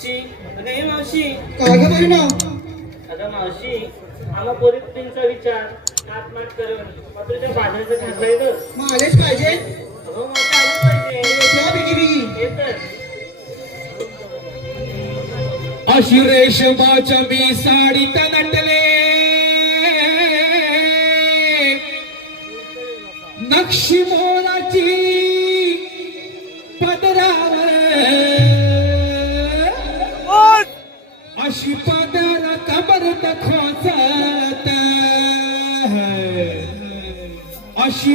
मावशी अगं मावशी. काय ग बरी ना अगं मावशी आम्हा पोरीचा विचार. आत्मात करून. मात्र त्या बाजाराचं ठरलंय ग मग आलेच पाहिजे. अगं मावशी आलीच पाहिजे. ठेवा बिगी बिगी तर. अशी रेशमाच्या मी साडीत नटले. नक्षी अशी